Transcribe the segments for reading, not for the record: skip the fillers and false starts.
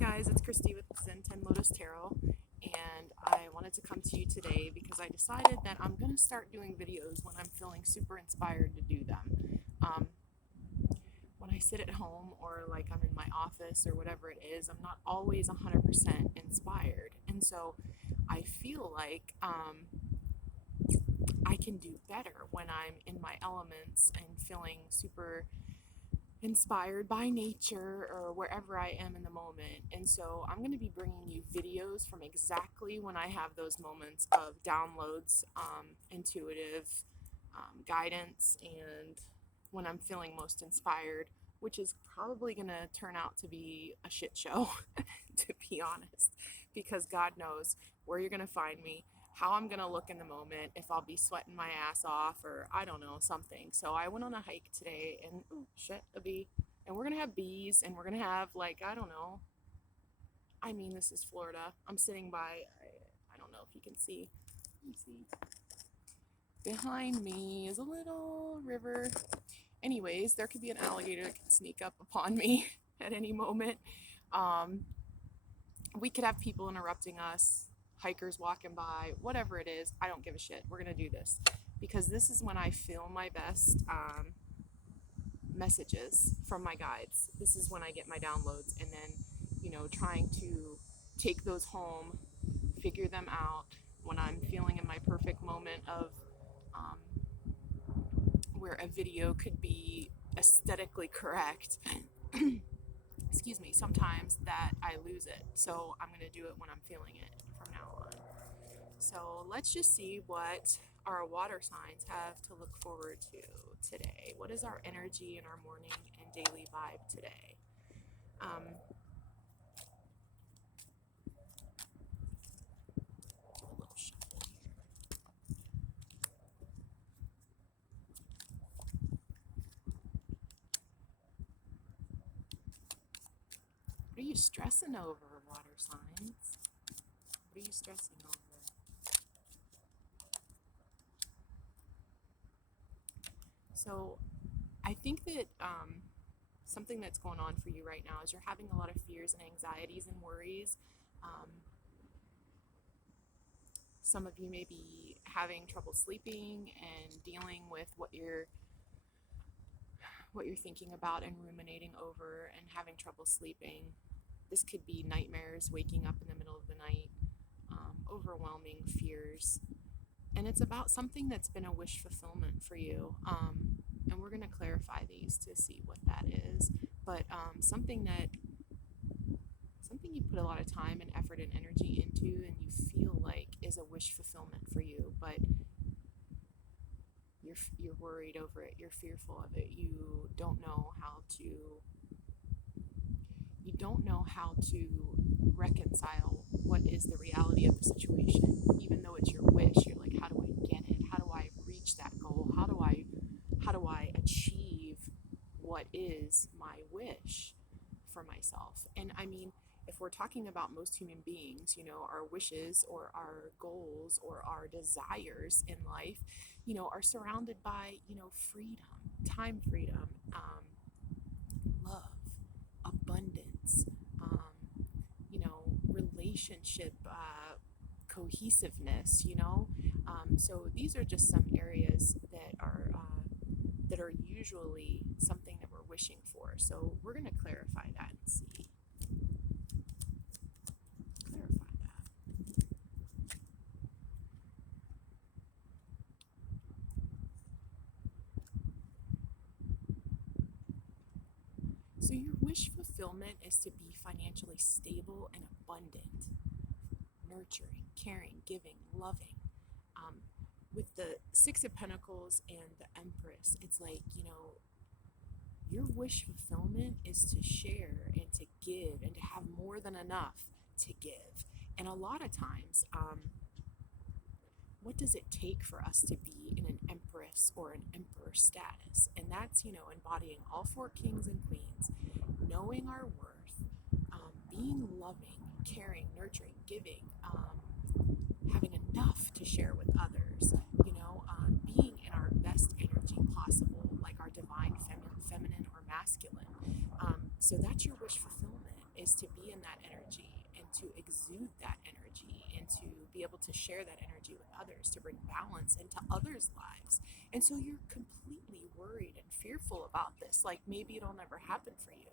guys, it's Christy with Zen 10 Lotus Tarot, and I wanted to come to you today because I decided that I'm going to start doing videos when I'm feeling super inspired to do them. When I sit at home or like I'm in my office or whatever it is, I'm not always 100% inspired, and so I feel like I can do better when I'm in my elements and feeling super inspired by nature or wherever I am in the moment. And so I'm going to be bringing you videos from exactly when I have those moments of downloads, intuitive guidance, and when I'm feeling most inspired, which is probably going to turn out to be a shit show, to be honest, because God knows where you're going to find me, how I'm going to look in the moment, if I'll be sweating my ass off or I don't know, something. So I went on a hike today and, oh shit, a bee. And we're going to have bees and we're going to have like, I don't know. I mean, this is Florida. I'm sitting by, I don't know if you can see. Let me see. Behind me is a little river. Anyways, there could be an alligator that could sneak up upon me at any moment. We could have people interrupting us, hikers walking by, whatever it is. I don't give a shit. We're going to do this because this is when I feel my best messages from my guides. This is when I get my downloads, and then, trying to take those home, figure them out when I'm feeling in my perfect moment of um, where a video could be aesthetically correct. Excuse me, sometimes that I lose it. So I'm going to do it when I'm feeling it from now on. So let's just see what our water signs have to look forward to today. What is our energy in our morning and daily vibe today? Do a little shuffle here. What are you stressing over, water signs? What are you stressing over? So I think that something that's going on for you right now is you're having a lot of fears and anxieties and worries. Some of you may be having trouble sleeping and dealing with what you're thinking about and ruminating over and having trouble sleeping. This could be nightmares, waking up in the middle of the night, overwhelming fears. And it's about something that's been a wish fulfillment for you. And we're going to clarify these to see what that is. But something you put a lot of time and effort and energy into, and you feel like is a wish fulfillment for you, but you're worried over it, you're fearful of it, you don't know how to reconcile what is the reality of the situation. Even though it's your wish, you're like, how do I get it? How do I reach that goal? How do I achieve what is my wish for myself? And I mean, if we're talking about most human beings, our wishes or our goals or our desires in life, are surrounded by, freedom, time freedom, love, abundance, relationship, cohesiveness, so these are just some areas that are usually something that we're wishing for. So we're going to clarify that and see. Clarify that. So your wish fulfillment is to be financially stable and abundant, nurturing, caring, giving, loving. With the Six of Pentacles and the Empress, it's like, your wish fulfillment is to share and to give and to have more than enough to give. And a lot of times, what does it take for us to be in an Empress or an Emperor status? And that's, embodying all four kings and queens, knowing our worth, being loving, caring, nurturing, giving, having enough to share with others, being in our best energy possible, like our divine feminine or masculine. So that's your wish fulfillment. is to be in that energy and to exude that energy and to be able to share that energy with others, to bring balance into others' lives. And so you're completely worried and fearful about this, like maybe it'll never happen for you.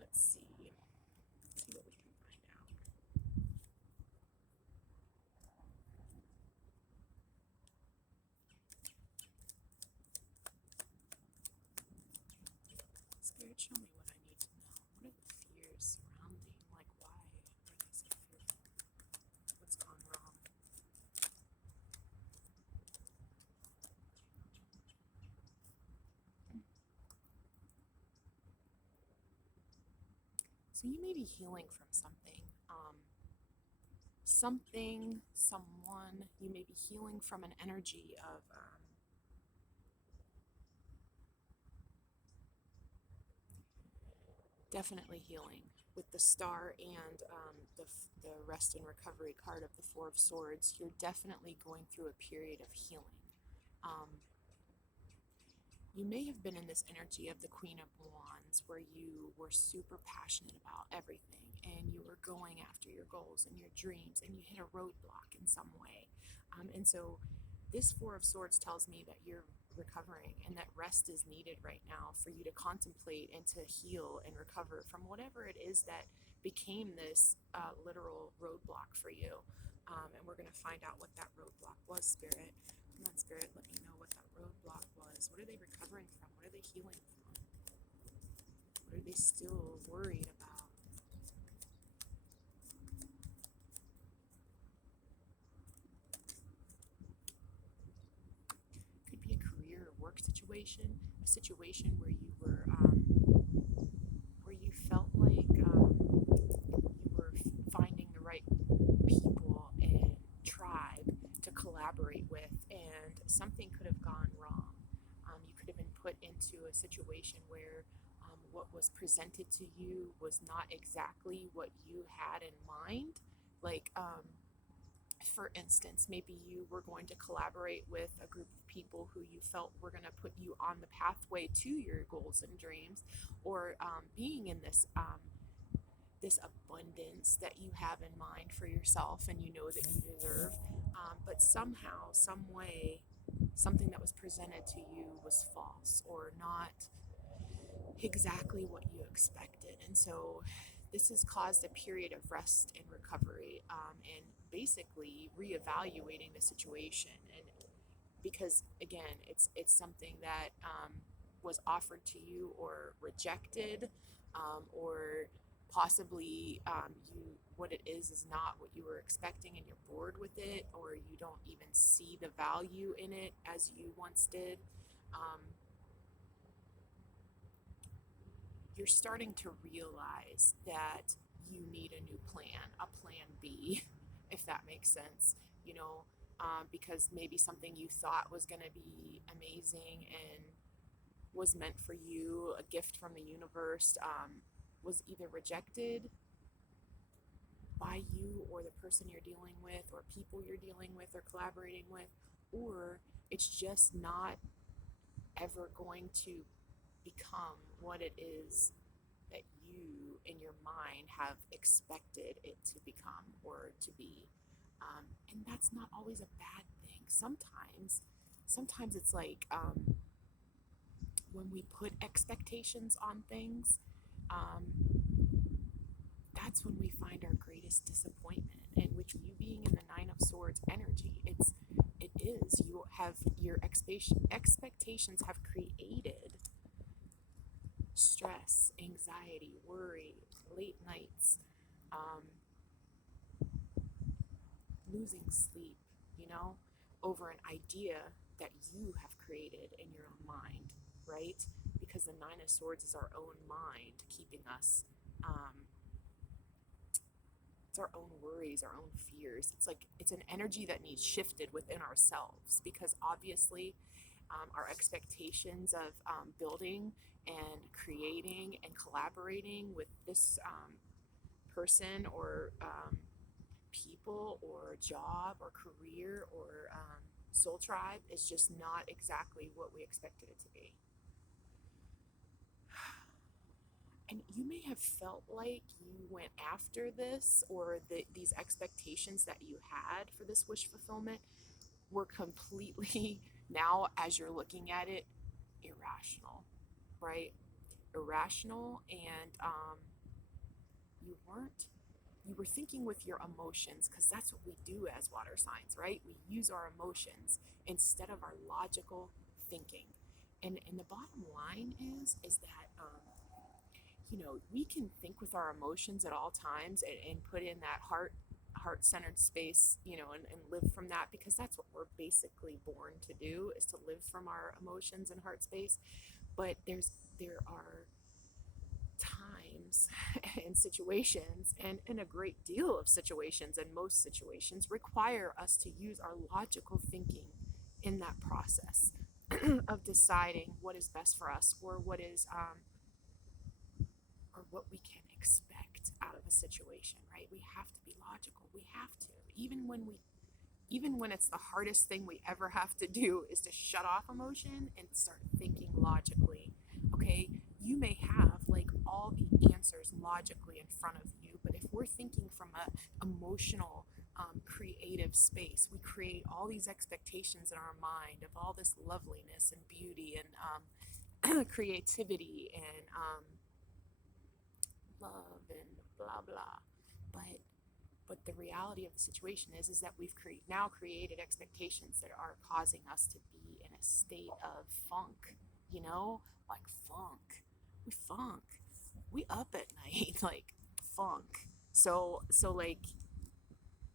Let's see what we can find out. Spirit, show me what I need to know. What are the fears surrounding? Like, why are they so fearful? What's gone wrong? So you may be healing from something. Someone, you may be healing from an energy of definitely healing with the star and the rest and recovery card of the Four of Swords. You're definitely going through a period of healing. You may have been in this energy of the Queen of Wands where you were super passionate about everything and you were going after your goals and your dreams and you hit a roadblock in some way. And so this Four of Swords tells me that you're recovering and that rest is needed right now for you to contemplate and to heal and recover from whatever it is that became this literal roadblock for you. And we're going to find out what that roadblock was, Spirit. Come on, Spirit, let me know what that roadblock was. What are they recovering from? What are they healing from? What are they still worried about? Could be a career or work situation, a situation where you were, where you felt like you were finding the right people and tribe to collaborate with, and something could have gone wrong. You could have been put into a situation where what was presented to you was not exactly what you had in mind. Like, for instance, maybe you were going to collaborate with a group of people who you felt were going to put you on the pathway to your goals and dreams, or being in this this abundance that you have in mind for yourself and you know that you deserve, but somehow, some way, something that was presented to you was false or not exactly what you expected. And so this has caused a period of rest and recovery, and basically reevaluating the situation. And because again, it's something that was offered to you or rejected, or possibly you what it is not what you were expecting and you're bored with it, or you don't even see the value in it as you once did. You're starting to realize that you need a new plan, a plan B, if that makes sense, you know, because maybe something you thought was going to be amazing and was meant for you, a gift from the universe, was either rejected by you or the person you're dealing with or people you're dealing with or collaborating with, or it's just not ever going to become what it is that you in your mind have expected it to become or to be. And that's not always a bad thing. Sometimes it's like when we put expectations on things, that's when we find our greatest disappointment. And with you being in the Nine of Swords energy, it is you have your expectations have created stress, anxiety, worry, late nights, losing sleep, you know, over an idea that you have created in your own mind, right? Because the Nine of Swords is our own mind keeping us, it's our own worries, our own fears. It's like, it's an energy that needs shifted within ourselves, because obviously our expectations of building and creating and collaborating with this person or people or job or career or soul tribe is just not exactly what we expected it to be. And you may have felt like you went after this, or these expectations that you had for this wish fulfillment were completely, now as you're looking at it, irrational, right? Irrational, and you weren't, you were thinking with your emotions, because that's what we do as water signs, right? We use our emotions instead of our logical thinking. And the bottom line is that we can think with our emotions at all times, and put in that heart-centered space, and live from that, because that's what we're basically born to do, is to live from our emotions and heart space. But there are times and situations, and a great deal of situations, and most situations require us to use our logical thinking in that process of deciding what is best for us, or what we can expect out of a situation, right? We have to be logical. We have to, even when it's the hardest thing we ever have to do, is to shut off emotion and start thinking logically. Okay, you may have like all the answers logically in front of you, but if we're thinking from a emotional, creative space, we create all these expectations in our mind of all this loveliness and beauty, and creativity, and love, and blah blah. But the reality of the situation is that we've now created expectations that are causing us to be in a state of funk, like funk. We up at night, like funk. So like,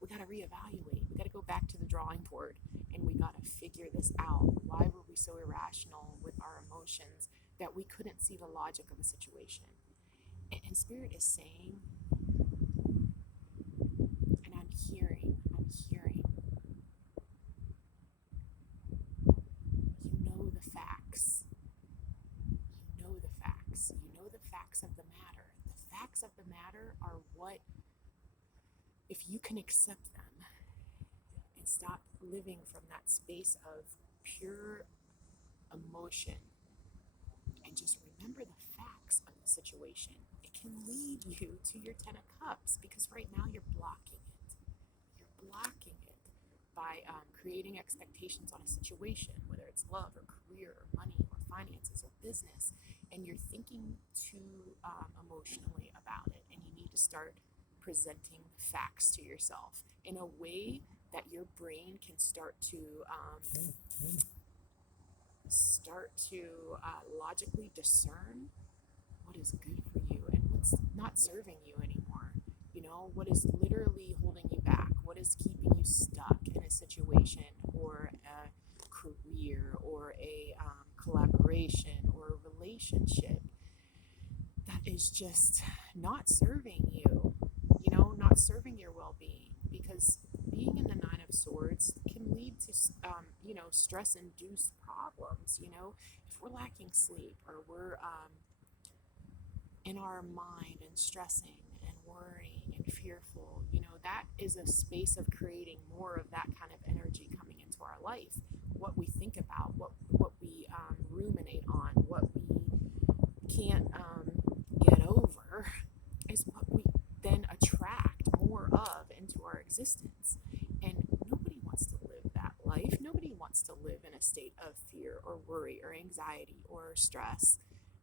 we got to reevaluate. We got to go back to the drawing board, and we got to figure this out. Why were we so irrational with our emotions that we couldn't see the logic of a situation? And Spirit is saying, and I'm hearing, you know the facts. You know the facts of the matter. The facts of the matter are what, if you can accept them and stop living from that space of pure emotion, and just remember the facts of the situation, it can lead you to your Ten of Cups, because right now you're blocking it. You're blocking it by creating expectations on a situation, whether it's love or career or money or finances or business, and you're thinking too emotionally about it, and you need to start presenting facts to yourself in a way that your brain can start to logically discern what is good for you and what's not serving you anymore. What is literally holding you back, what is keeping you stuck in a situation, or a career, or a collaboration, or a relationship that is just not serving you, not serving your well-being. Because being in the Nine of Swords can lead to stress-induced problems. If we're lacking sleep, or we're in our mind and stressing and worrying and fearful, that is a space of creating more of that kind of energy coming into our life. What we think about, what we ruminate on, what we can't get over, is what we then attract more of into our existence. And nobody wants to live that life. Nobody wants to live in a state of fear or worry or anxiety or stress.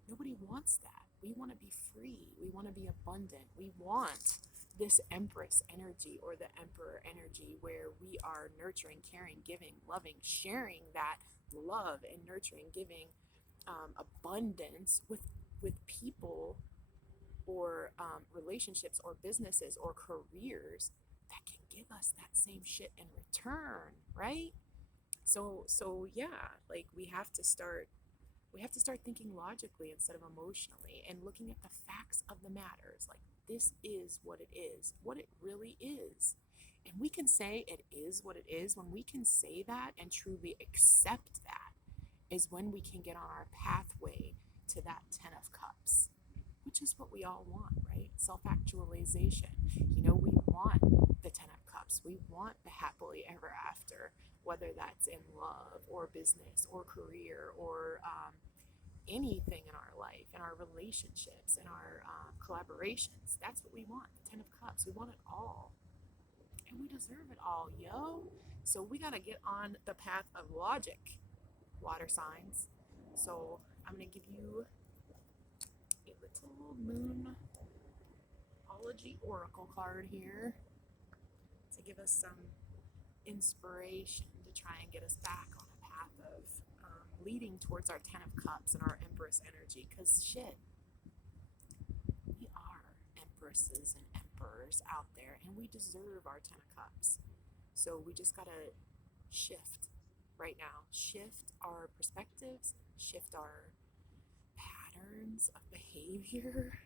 Nobody wants that. We want to be free. We want to be abundant. We want this Empress energy, or the Emperor energy, where we are nurturing, caring, giving, loving, sharing that love and nurturing, giving abundance with people, or relationships, or businesses, or careers that can give us that same shit in return, right? So yeah, like we have to start thinking logically instead of emotionally, and looking at the facts of the matters. Like, this is what it really is. And we can say it is what it is. When we can say that and truly accept that, is when we can get on our pathway to that Ten of Cups, which is what we all want, right? Self-actualization. We want the Ten of Cups. We want the happily ever after, whether that's in love, or business, or career, or anything in our life, in our relationships, in our collaborations. That's what we want, the Ten of Cups. We want it all. And we deserve it all, yo. So we gotta get on the path of logic, water signs. So I'm gonna give you a little Moonology Oracle card here to give us some inspiration to try and get us back on a path of leading towards our Ten of Cups and our Empress energy. Because shit, we are empresses and emperors out there, and we deserve our Ten of Cups. So we just gotta shift right now. Shift our perspectives, shift our patterns of behavior,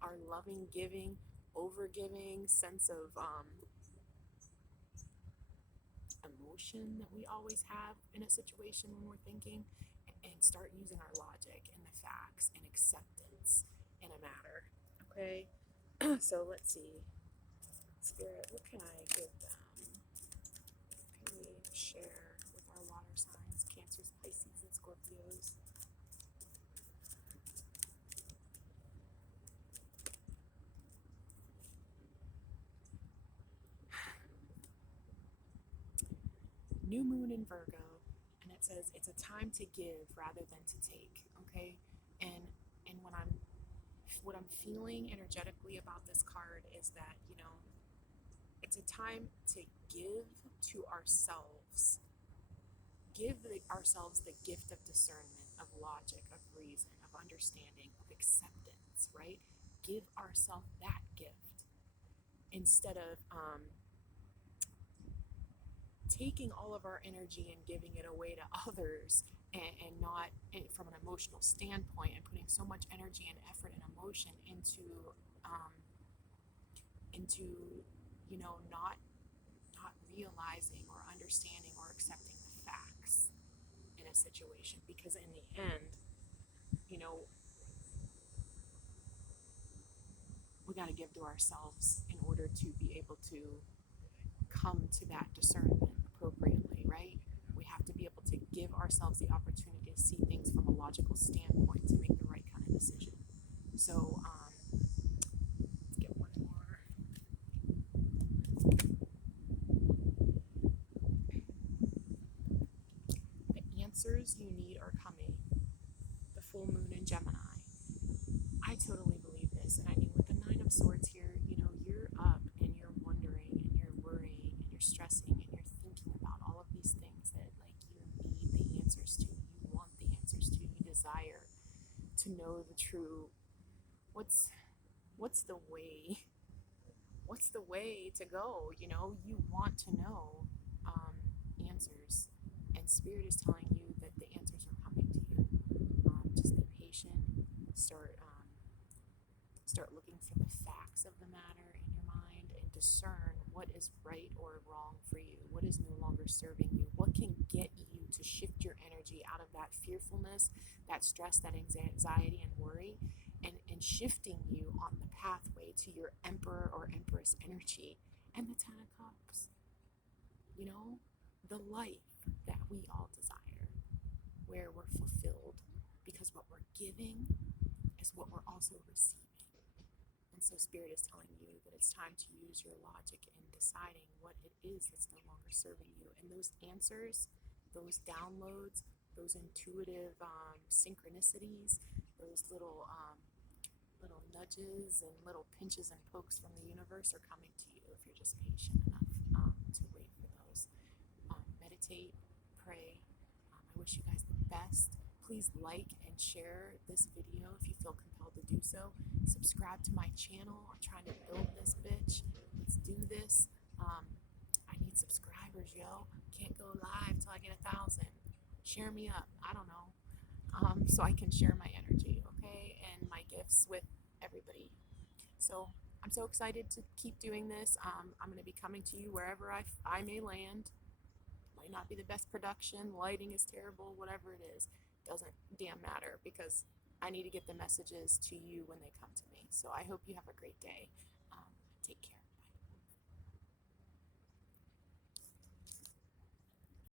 our loving, giving, over-giving sense of emotion that we always have in a situation when we're thinking, and start using our logic and the facts and acceptance in a matter. Okay? So let's see. Spirit, what can I give them? What can we share with our water signs, Cancers, Pisces, and Scorpios? New moon in Virgo, and it says it's a time to give rather than to take. Okay, and what I'm feeling energetically about this card is that, you know, it's a time to give to ourselves, ourselves the gift of discernment, of logic, of reason, of understanding, of acceptance. Right? Give ourselves that gift instead of taking all of our energy and giving it away to others, and not from an emotional standpoint, and putting so much energy and effort and emotion into you know, not realizing or understanding or accepting the facts in a situation. Because in the end, you know, we got to give to ourselves in order to be able to come to that discernment appropriately, right? We have to be able to give ourselves the opportunity to see things from a logical standpoint to make the right kind of decision. So let's get one more. The answers you need are coming. The full moon in Gemini. I totally believe this, and I mean, with the Nine of Swords here, you know, you're up and you're wondering and you're worrying and you're stressing and you're thinking about all of these things that, like, you need the answers to, you want the answers to, you desire to know the true, what's the way, what's the way to go, you know, you want to know answers, and Spirit is telling you that the answers are coming to you. Just be patient, start looking for the facts of the matter in your mind, and discern what is right or wrong for you, what is no longer serving you, what can get you to shift your energy out of that fearfulness, that stress, that anxiety and worry, and shifting you on the pathway to your Emperor or Empress energy and the Ten of Cups. You know, the life that we all desire, where we're fulfilled, because what we're giving is what we're also receiving. And so Spirit is telling you that it's time to use your logic in deciding what it is that's no longer serving you. And those answers, those downloads, those intuitive synchronicities, those little nudges and little pinches and pokes from the universe are coming to you if you're just patient enough to wait for those. Meditate, pray. I wish you guys the best. Please like and share this video if you feel compelled to do so. Subscribe to my channel. I'm trying to build this bitch. Let's do this. I need subscribers, yo. Can't go live till I get 1,000. Share me up. I don't know. So I can share my energy, okay, and my gifts with everybody. So I'm so excited to keep doing this. I'm going to be coming to you wherever I may land. Might not be the best production, lighting is terrible, whatever it is, doesn't damn matter, because I need to get the messages to you when they come to me. So I hope you have a great day. Take care.